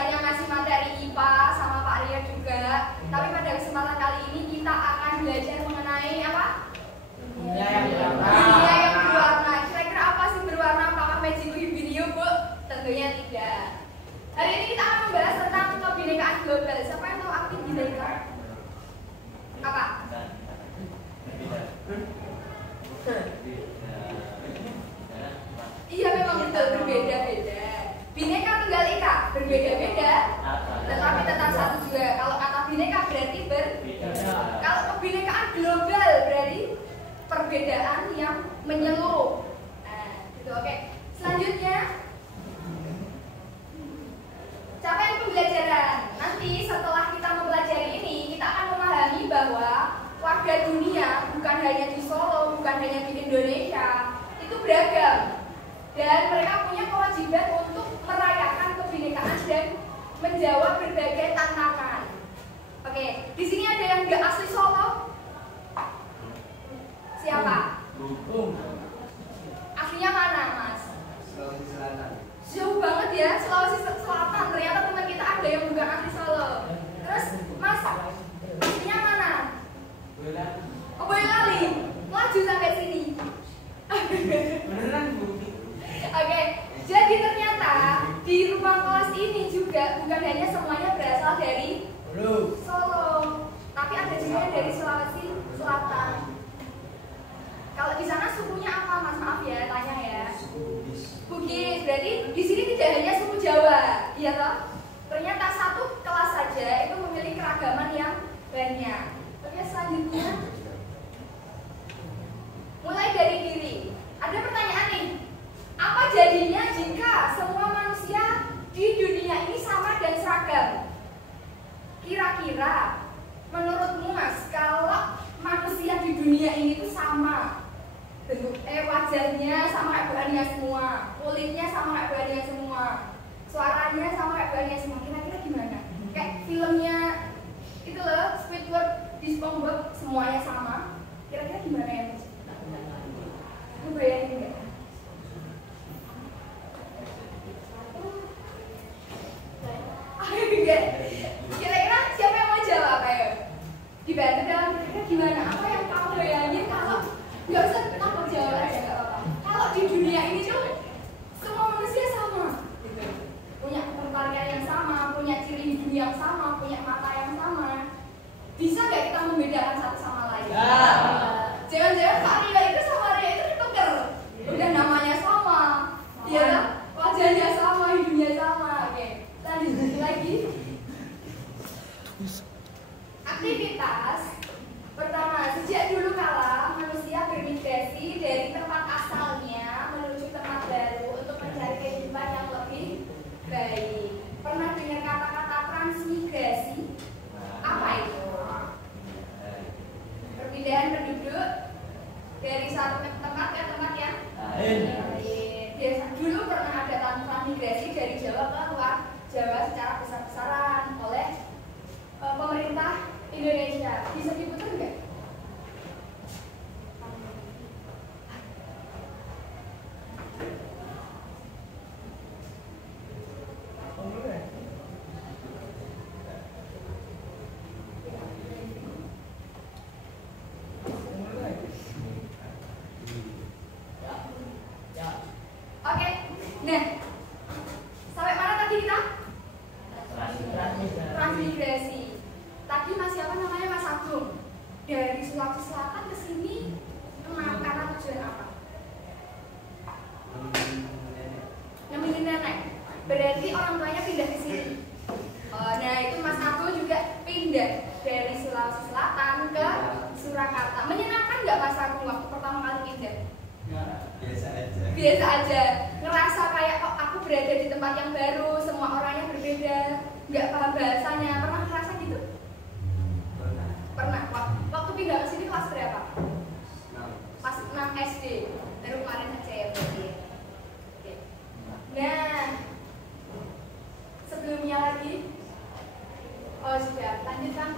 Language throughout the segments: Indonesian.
biasanya masih materi IPA sama Pak Ria juga. Tapi pada kesempatan kali ini kita akan belajar mengenai apa? Dunia yang berwarna. Dunia yang berwarna. Kira-kira apa sih berwarna? Apakah Magic Video, Bu? Tentunya tidak. Hari ini kita akan membahas tentang kebinekaan global. Siapa yang tahu arti bineka? Apa? Iya, memang betul, berbeda-beda. Bineka Tunggal Ika, berbeda-beda, tetapi tetap satu juga. Kalau kata bineka berarti berbeda. Kalau kebinekaan global berarti perbedaan yang menyeluruh. Nah, gitu. Oke. Selanjutnya, capaian pembelajaran. Nanti setelah kita mempelajari ini, kita akan memahami bahwa warga dunia bukan hanya di Solo, bukan hanya di Indonesia, itu beragam. Dan mereka punya kewajiban untuk merayakan kebinekaan dan menjawab berbagai tantangan. Oke, di sini ada yang nggak asli Solo? Siapa? Aslinya mana, Mas? Sulawesi Selatan. Jauh banget ya, Sulawesi Selatan. Ternyata teman kita ada yang bukan asli Solo. Terus, Mas, aslinya mana? Oh, Boyolali. Maju sampai sini. Beneran, Bu? Oke, jadi ternyata di ruang kelas ini juga bukan hanya semuanya berasal dari Solo, tapi ada juga yang dari Sulawesi Selatan. Kalau di sana sukunya apa, Mas? Maaf ya, tanya ya. Bugis. Berarti di sini tidak hanya suku Jawa, iya toh? Ternyata satu kelas saja itu memiliki keragaman yang banyak. Oke, selanjutnya mulai dari diri. Ada pertanyaan nih. Apa jadinya jika semua manusia di dunia ini sama dan seragam? Kira-kira menurutmu, Mas, kalau manusia di dunia ini tuh sama bentuk wajahnya sama kayak bahannya semua, kulitnya sama kayak bahannya semua, suaranya sama kayak bahannya semua, kira-kira gimana? Kayak filmnya itu loh, Squidward di SpongeBob, semuanya sama. Kira-kira gimana ya, Mas? Lu bayangin nggak? Kira-kira siapa yang mau jawab? Ayo, dibantu dalam kira-kira gimana? Apa yang kamu bayangin kalau nggak usah takut jawab aja, nggak apa-apa. Kalau di dunia ini tuh semua manusia sama, gitu. Punya ketertarikan yang sama, punya ciri hidung yang sama, punya mata yang sama. Bisa nggak kita membedakan satu sama lain? Jangan-jangan Pak Ria itu sama Ria itu ditukar. Udah namanya sama, ya, wajahnya sama, hidungnya sama. Oke, lanjut lagi. Aktivitas pertama, sejak dulu kala manusia bermigrasi dari tempat asalnya menuju tempat baru untuk mencari kehidupan yang lebih baik. Pernah dengar kata-kata transmigrasi? Apa itu? Perpindahan penduduk dari satu tempat ke tempat yang lain. Biasa dulu pernah ada transmigrasi dari Jawa ke luar Jawa secara besar-besaran oleh pemerintah Indonesia. Bisa diputar nggak? Oke, nah, sampai mana tadi kita? Transmigrasi. Tadi Mas siapa namanya, Mas Agung? Dari Sulawesi Selatan ke sini karena tujuan apa? Nemenin nenek. Berarti orang tuanya pindah ke sini. Nah, itu Mas Agung juga pindah dari Sulawesi Selatan ke Surakarta. Menyenangkan nggak Mas Agung waktu pertama kali pindah? Biasa aja. Biasa aja. Ngerasa kayak kok aku berada di tempat yang baru, semua orangnya berbeda, nggak paham bahasanya. Pernah ngerasa gitu? Pernah. Waktu pindah ke sini kelas berapa? Pas 6 SD. Baru kemarin aja ya berarti. Oke. Nah, sebelumnya lagi. Oh sudah, lanjutkan.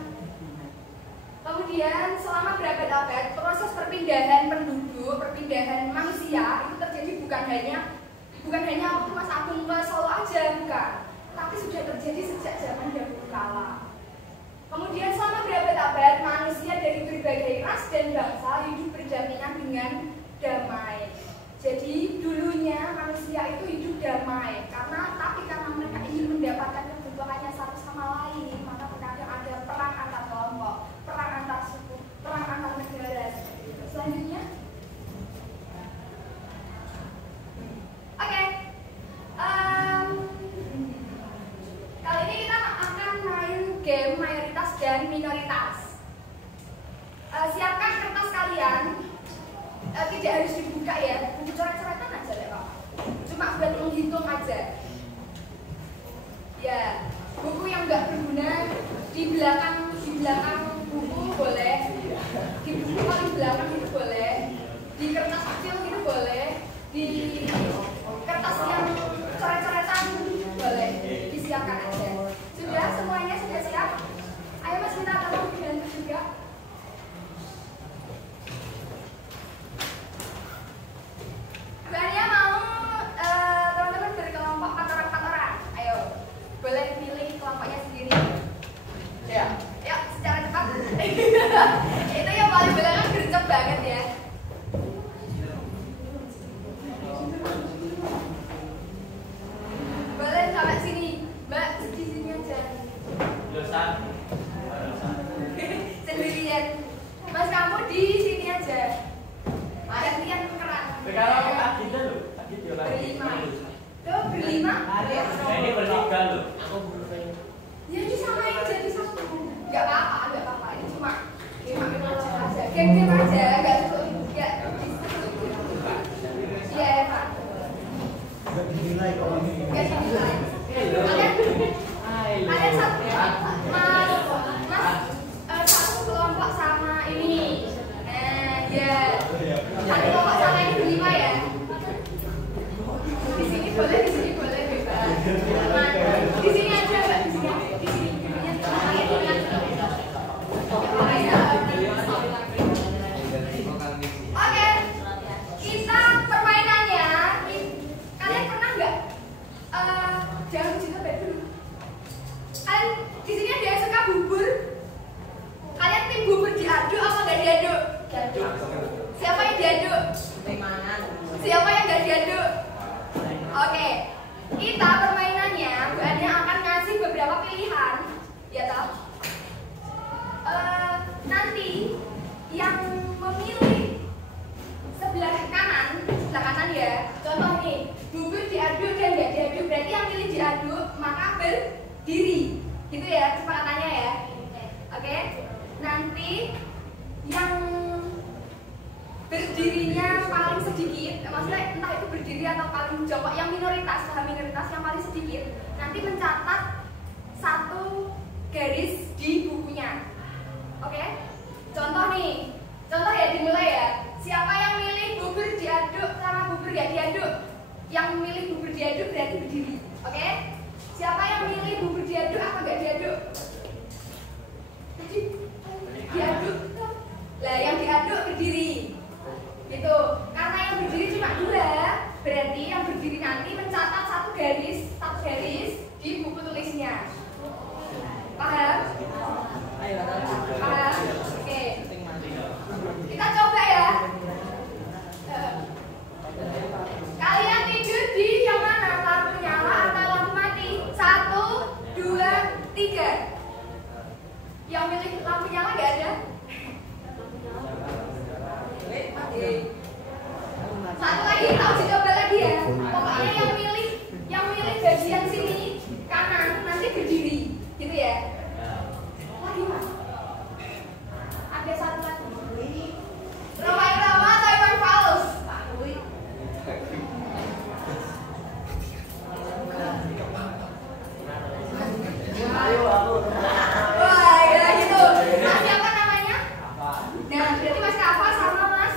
Kemudian selama berabad-abad proses perpindahan penduduk, perpindahan manusia itu terjadi bukan hanya waktu Mas Agung ke Solo aja, bukan. Tapi sudah terjadi sejak zaman dahulu kala. Kemudian selama berabad-abad manusia dari berbagai ras dan bangsa hidup berdampingan dengan damai. Jadi dulunya manusia itu hidup damai tapi karena mereka ingin mendapatkan kebutuhannya satu sama lain, maka terkadang ada perang antar kelompok, perang antar suku, perang antar negara. Selanjutnya, oke. Kali ini kita akan main game mayoritas dan minoritas. Siapkan kertas kalian. Tidak harus dibuka ya, buku coret-coretan aja deh Pak. Cuma buat menghitung aja. Ya, buku yang nggak berguna di belakang buku boleh, di buku paling belakang itu boleh, di kertas kecil itu boleh, di kertas yang coret-coretan boleh, disiapkan aja. Sudah semuanya sudah siap? Ayo Mas kita tolong dibantu juga. Mbaknya mau teman-teman berkelompok 4 orang. Ayo, boleh pilih kelompoknya sendiri. Ya. Yuk, secara cepat. Itu yang paling belakang gercep banget ya. Boleh sampai sini, Mbak, di sini aja. Sendirian. Mas kamu di sini aja. Gantian tukeran. Sekarang tak gitu loh. Berlima. Tuh berlima. Ini bertiga loh. Aku Ya disamain jadi satu. Gak apa-apa. Ini cuma game aja. Game aja, gak sulit. Iya Pak. Gak dinilai. Kalian satu. Mas, satu kelompok sama ini. Ya. Satu kelompok sama ini berlima ya. Di sini boleh bebas. Di sini aja Mbak, di sini. Oke, kita permainannya. Kalian pernah nggak? Jangan cerita baik dulu. Kalian di sini ada yang suka bubur. Kalian tim bubur diaduk apa nggak diaduk? Siapa yang diaduk? Siapa yang nggak diaduk? Oke, kita permainannya Mbaknya akan ngasih beberapa pilihan, ya toh. Nanti yang memilih sebelah kanan ya. Contoh nih, bubur diaduk dan nggak diaduk, berarti yang pilih diaduk maka berdiri, gitu ya kesepakatannya ya. Oke, nanti yang berdirinya paling sedikit, maksudnya entah itu berdiri atau paling jongkok, yang minoritas yang paling sedikit, nanti mencatat 1 garis di bukunya. Oke? Contoh ya, dimulai ya. Siapa yang milih bubur diaduk sama bubur gak diaduk? Yang milih bubur diaduk berarti berdiri. Oke? Siapa yang milih bubur diaduk apa gak diaduk? Jadi diaduk. Lah yang diaduk berdiri. Gitu. Karena yang berdiri cuma 2, berarti yang berdiri nanti mencatat 1 garis di buku tulisnya. Paham? Paham? Oke. Kita coba ya. Kalian tidur di yang mana? Lampu nyala atau lampu mati? 1, 2, 3. Yang milih lampu nyala nggak ada? Satu lagi, tak usah coba lagi ya. Pokoknya yang milih bagian sini kanan nanti berdiri, gitu ya. Lagi mas, ada 1 lagi. Roma Irama atau Iwan Fals? Wah, ya gitu. Mas siapa namanya? Nah, berarti Mas Kafa sama Mas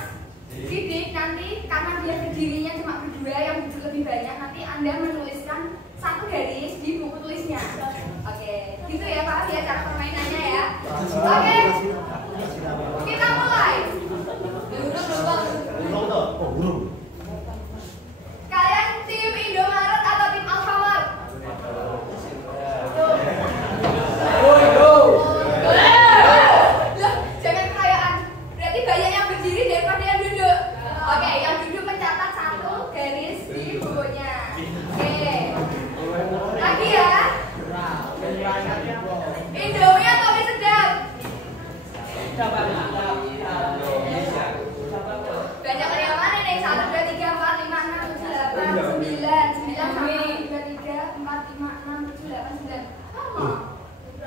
Sidik nanti karena dia berdirinya cuma berdua, yang duduk lebih banyak, nanti Anda menuliskan 1 garis di buku tulisnya. Oke, gitu ya Pak ya cara permainannya ya. Oke, kita mulai. Kalian tim Indomaret atau tim Alfamart?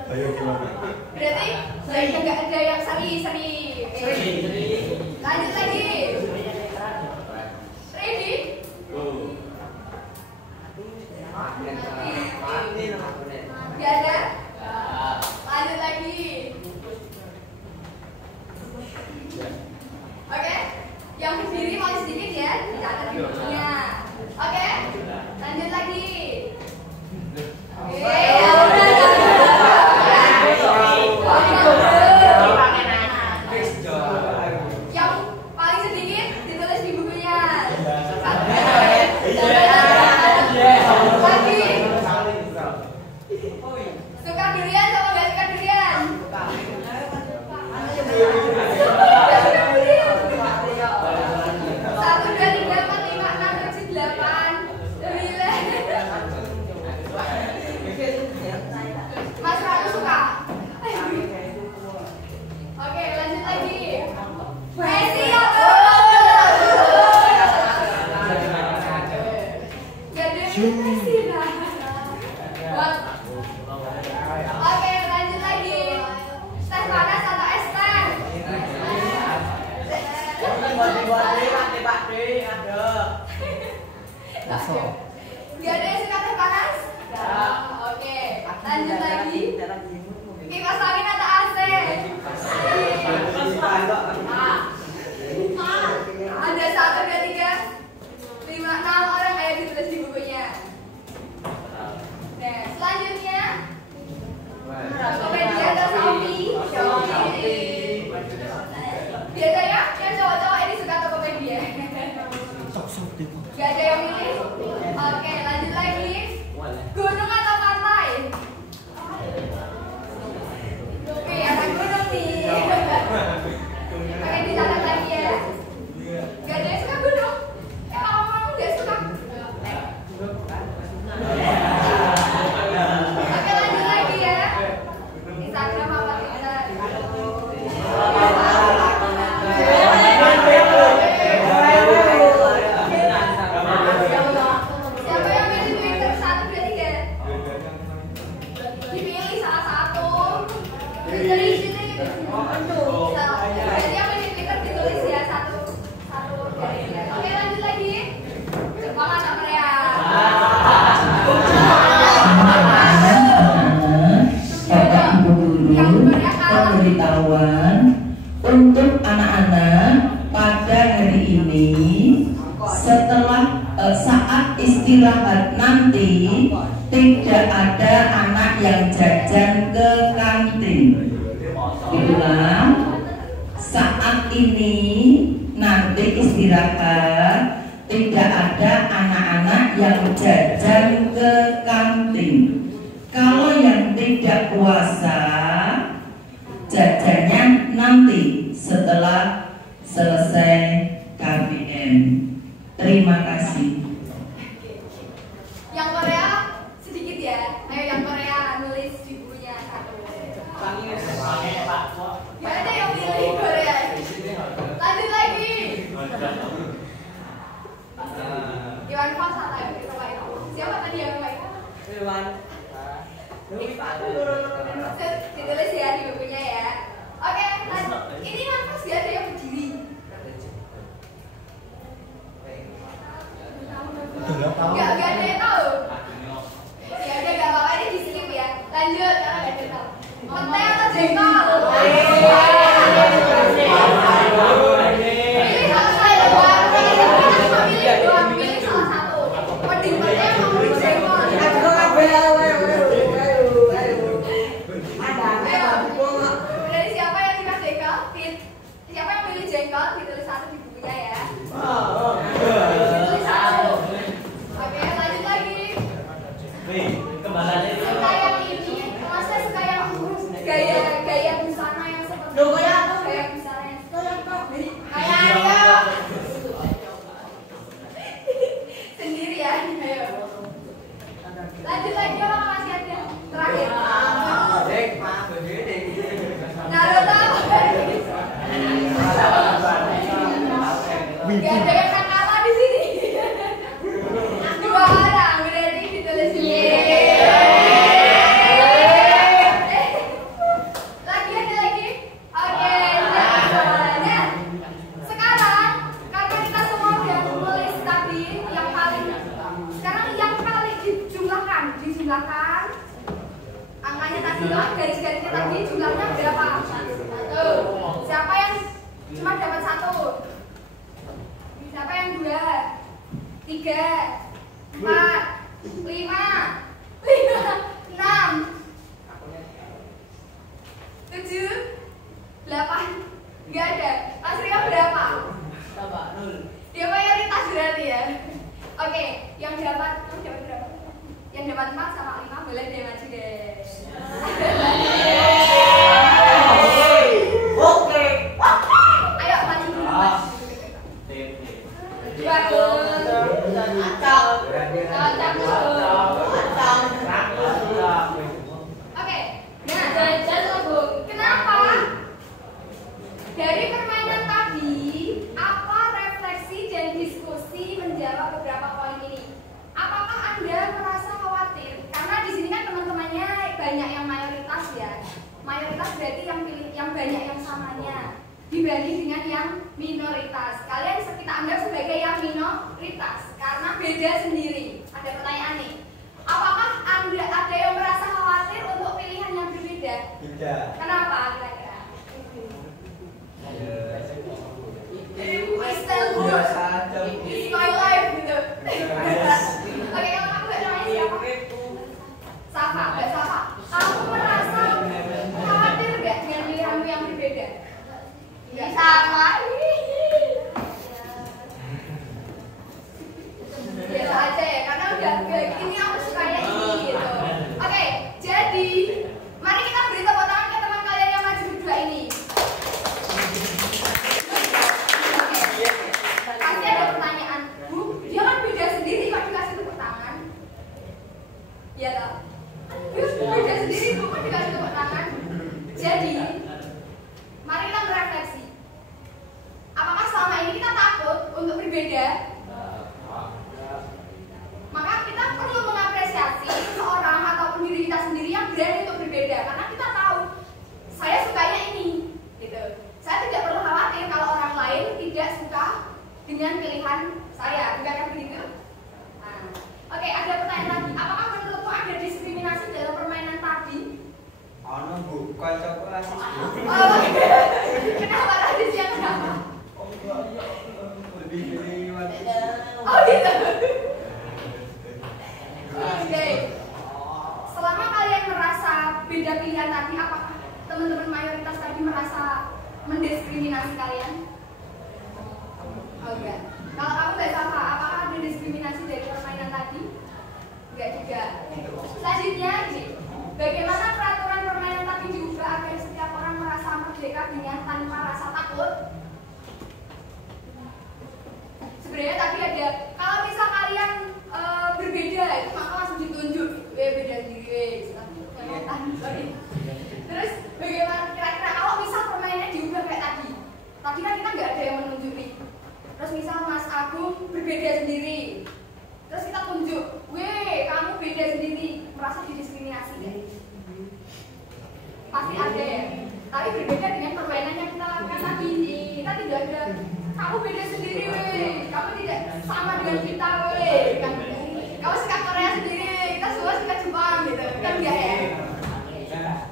Ayo gimana? Berarti nggak ada yang seri. Lanjut lagi. Ready? Gak ada? Lanjut lagi. Oke, yang berdiri paling sedikit ya, dicatat di bukunya. Oke, lanjut lagi. Yang paling sedikit ditulis di bukunya. Lagi. Suka durian sama gak suka durian? Satu, dua, tiga, empat, lima, enam, tujuh, delapan, 9. Mas Ratu suka? Oke, lanjut lagi. Messi ya gak ada Messi lah. Oke, lanjut lagi. Teh panas atau es teh? Gak ada yang suka teh panas? Oke, lanjut lagi. Kipas angin atau AC? Ada 1, 2, 3, 5, 6 orang kayak ditulis di bukunya. Nah, selanjutnya Tokopedia atau Shopee? Shopee. Biasanya yang cowok-cowok ini suka Tokopedia. Gak ada yang milih? Oke, lanjut lagi. Gunung atau pantai? Oke, ada gunung nih. Oke, dicatat lagi ya. Gak ada yang suka gunung? Kamu gak suka? Oke, lanjut lagi ya. Instagram apa Twitter? Siapa yang milih Twitter? 1, 2, 3. Dipilih salah satu. Twitter isinya penuh. Jadi yang milih Twitter ditulis ya satu dari dia. Oke, lanjut lagi. Jepang atau Korea? Bapak Ibu guru, pemberitahuan untuk anak-anak pada hari ini setelah saat istirahat nanti tidak ada anak yang jajan ke kantin. Diulang, saat ini nanti istirahat tidak ada anak-anak yang jajan ke kantin. Kalau yang tidak puasa, jajannya nanti setelah selesai KBM. Terima kasih. Yang Korea sedikit ya. Ayo yang Korea nulis di bukunya 1. Gak ada yang pilih Korea. Lanjut lagi. Iwan Fals atau siapa tadi yang baik? Ditulis ya di bukunya ya. Oke, ini Iwan Fals gak ada yang berdiri. Gak ada yang tahu. Ya udah gak apa-apa, ini di skip ya. Lanjut, karena gak ada yang tahu. Pete atau jengkol? Pilih salah saya doang. Kita cuma pilih doang. Pilih salah satu. Mending pete atau mending jengkol? Ayo, dari siapa yang suka jengkol? Siapa yang pilih jengkol? Ditulis 1 di bukunya ya. Ditulis 1. Oke, lanjut lagi. Kembarannya Suka yang ini, masa suka yang gaya busana yang seperti itu garis-garisnya tadi jumlahnya berapa? 1. Siapa yang cuma dapat 1? Siapa yang 2? 3, 4, 5, 6, 7, 8. Nggak ada. Mas Rio berapa? Coba 0. Dia mayoritas berarti ya. Oke, yang dapat berapa? Yang dapat 4 sama 5 boleh deh maju deh. Oke. Ayo maju dulu. Bagus. Oke, nah, kenapa dari permainan tadi apa refleksi dan diskusi menjawab beberapa poin ini? Apakah Anda merasa khawatir? Karena di sini kan teman-temannya banyak yang mayoritas ya. Mayoritas berarti yang banyak yang samanya dibanding dengan yang minoritas. Kalian kita anggap sebagai yang minoritas karena beda sendiri. Ada pertanyaan nih. Apakah Anda ada yang merasa khawatir untuk pilihan yang berbeda? Tidak. Kenapa kira-kira? Biasa aja. It's my life gitu. Oke, kalau kamu gak namanya siapa? Safa, Mbak Safa. Kamu merasa khawatir gak dengan pilihanmu yang berbeda? Gak sama. Biasa aja ya, karena udah ini aku sukanya ini gitu. Oke, jadi mari kita beri tepuk tangan ke teman kalian yang maju berdua ini. Pasti ada pertanyaan, Bu, dia kan beda sendiri kok dikasih tepuk tangan? Iya toh? Dia beda sendiri Bu, kok dikasih tepuk tangan? Jadi, mari kita berefleksi. Apakah selama ini kita takut untuk berbeda? Maka kita perlu mengapresiasi seseorang ataupun diri kita sendiri yang berani untuk berbeda, karena kita tahu saya sukanya ini, gitu. Saya tidak perlu khawatir kalau orang lain tidak suka dengan pilihan saya, bukankah begitu? Nah, oke, ada pertanyaan lagi. Apakah menurutmu ada diskriminasi dalam permainan tadi? Ono Bu, kancaku rasis Bu. Oh, kenapa rasisnya kenapa? Lebih dari wanita. Oh gitu. Oke. Selama kalian merasa beda pilihan tadi, apakah teman-teman mayoritas tadi merasa mendiskriminasi kalian? Oh enggak. Kalau kamu Mbak Safa, apakah ada diskriminasi dari permainan tadi? Enggak juga. Selanjutnya, bagaimana peraturan permainan tadi diubah agar setiap orang merasa merdeka dengan tanpa rasa takut? Sebenarnya tadi ada, kalau misal kalian berbeda itu maka langsung ditunjuk, beda sendiri. Sorry. Terus bagaimana kira-kira kalau misal permainannya diubah kayak tadi? Tadi kan kita nggak ada yang menunjuk nih. Terus misal Mas Agung berbeda sendiri. Terus kita tunjuk, weh kamu beda sendiri, merasa didiskriminasi deh. Pasti ada ya. Tapi berbeda dengan permainan yang kita lakukan tadi. Kita tidak ada, kamu beda sendiri weh, kamu tidak sama dengan kita weh. Kamu suka Korea sendiri, kita semua suka Jepang gitu. Kan enggak ya?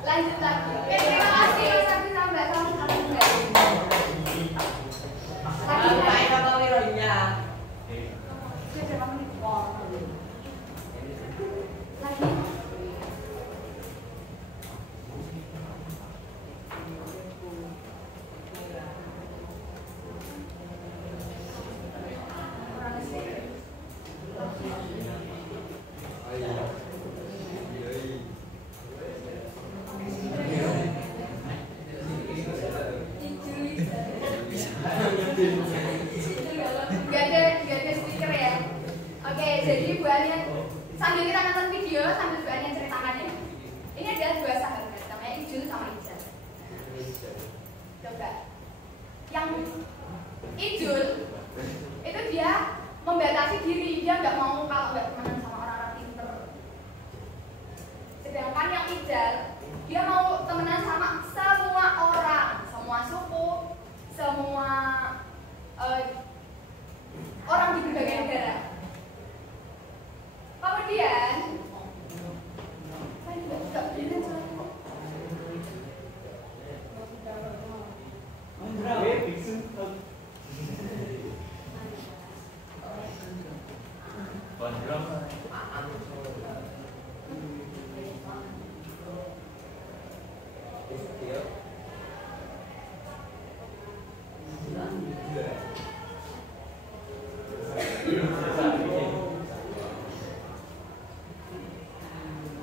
Lanjut lagi. Oke, terima kasih Mas Agus sama Mbak Safa sudah berbagi. Lagi apa wironya? Sudah berapa menit? Lagi.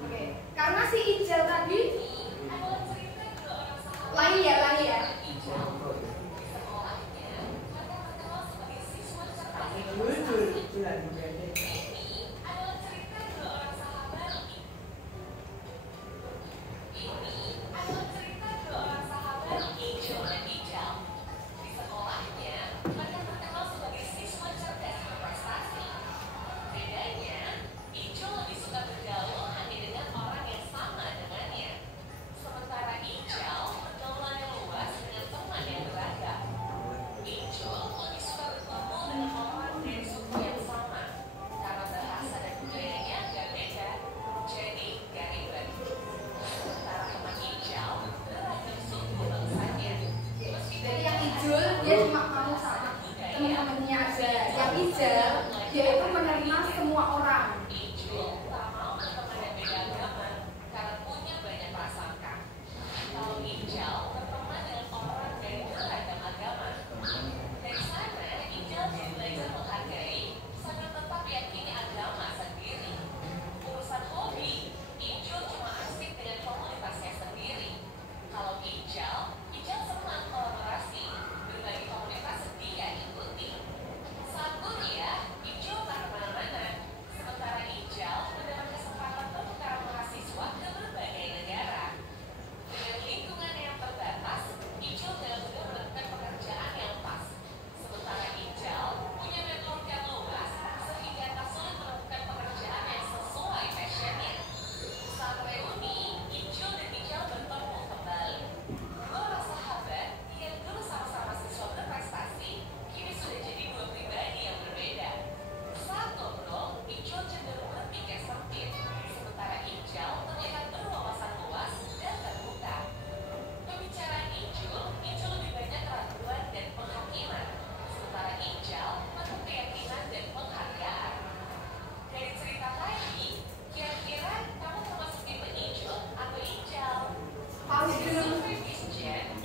Oke, karena si Ijal tadi lagi ya. Jadi yang Ijul dia cuma mau sama teman-temannya aja. Yang Ijal dia itu menerima semua orang.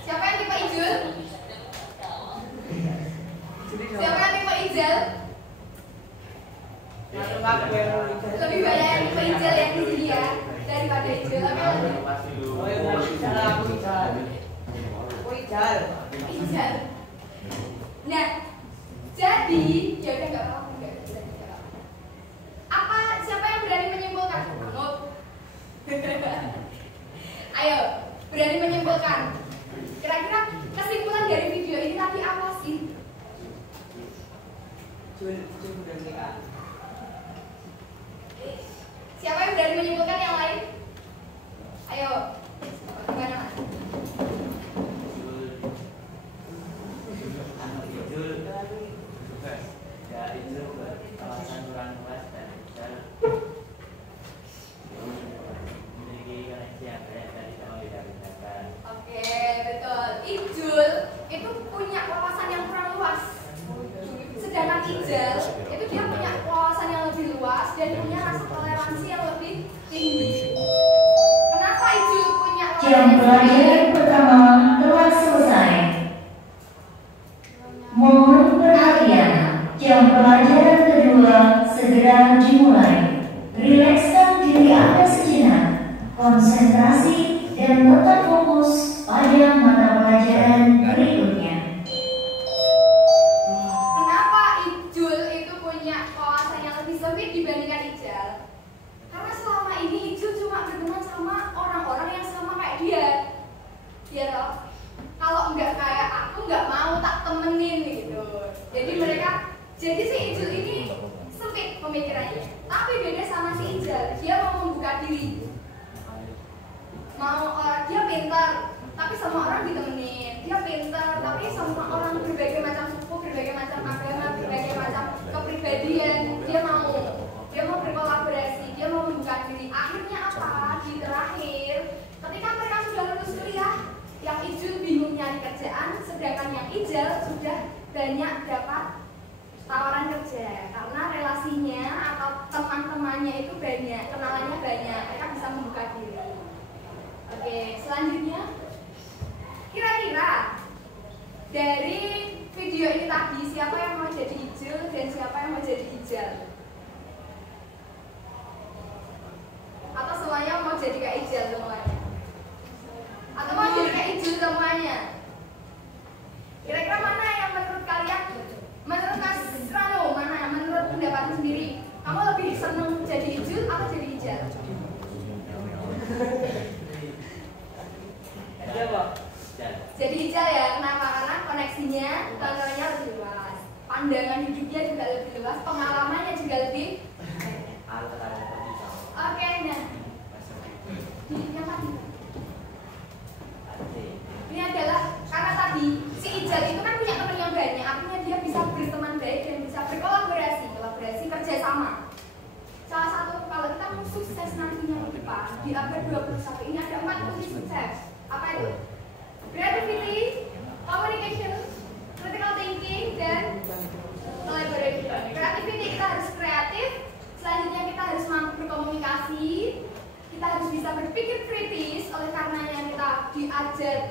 Siapa yang tipe Ijul? Siapa yang tipe Ijal? Lebih banyak yang tipe Ijal yang di sini ya daripada Ijul. Ijal. Nah, jadi ya udah nggak apa-apa, nggak apa-apa. Apa? Siapa yang berani menyimpulkan? Kamu. Ayo, berani menyimpulkan. Kira-kira kesimpulan dari video ini tadi apa sih? Siapa yang berani menyimpulkan yang lain? Ayo, gimana? Oke, betul. Ijul itu punya wawasan yang kurang luas. Sedangkan Ijal itu dia punya wawasan yang lebih luas dan punya rasa toleransi yang lebih tinggi. Kenapa Ijul punya wawasan Jam yang pelajaran pertama telah selesai. Mohon perhatian, jam pelajaran kedua segera dimulai. Rilekskan diri Anda sejenak, konsentrasi dan tetap fokus pada mata pelajaran berikutnya. Kenapa Ijul itu punya wawasan yang lebih sempit dibandingkan Ijal? Karena selama ini Ijul cuma berteman sama orang-orang yang sama kayak dia. Dia loh. Kalau nggak kayak aku nggak mau tak temenin gitu. Jadi si Ijul ini sempit pemikirannya. Tapi beda sama si Ijal, dia mau membuka diri. Dia pintar, tapi sama orang ditemenin. Dia pintar, tapi sama orang berbagai macam suku, berbagai macam agama, berbagai macam kepribadian. Dia mau berkolaborasi, dia mau membuka diri. Akhirnya apa? Di terakhir, ketika mereka sudah lulus kuliah, yang Ijul bingung nyari kerjaan, sedangkan yang Ijal sudah banyak dapat tawaran kerja karena relasinya atau teman-temannya itu banyak, kenalannya banyak, mereka bisa membuka diri. Oke, selanjutnya dari video ini tadi, siapa yang mau jadi hijau dan siapa yang mau jadi hijau? Atau semuanya mau jadi kayak hijau semuanya? Atau mau jadi kayak hijau semuanya? Kira-kira mana yang menurut kalian? Menurut Mas Rano, mana? Menurut pendapatmu sendiri, kamu lebih seneng jadi hijau atau jadi hijau? Jadi hijau ya, kenapa? Karena koneksinya, tontonannya lebih luas, pandangan hidupnya juga lebih luas, pengalamannya juga lebih. Oke, nah, yang tadi. Ini adalah karena tadi si hijau itu kan punya teman yang banyak, artinya dia bisa berteman baik dan bisa kolaborasi kerjasama. Salah satu kalau kita mau sukses nantinya di depan di abad 21 ini ada 4 kunci sukses. Apa itu? Creativity, communication, critical thinking, dan collaboration. Creativity, kita harus kreatif. Selanjutnya kita harus mampu berkomunikasi. Kita harus bisa berpikir kritis oleh karena yang kita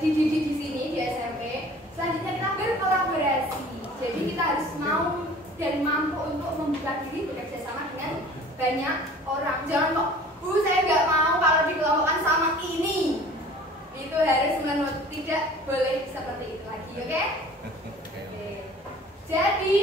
dididik di sini di SMP. Selanjutnya kita berkolaborasi. Jadi kita harus mau dan mampu untuk membuka diri bekerja sama dengan banyak orang. Jangan kok, Bu saya nggak mau kalau dikelompokkan sama ini. Itu harus menurut, tidak boleh seperti itu lagi, oke? Oke. Jadi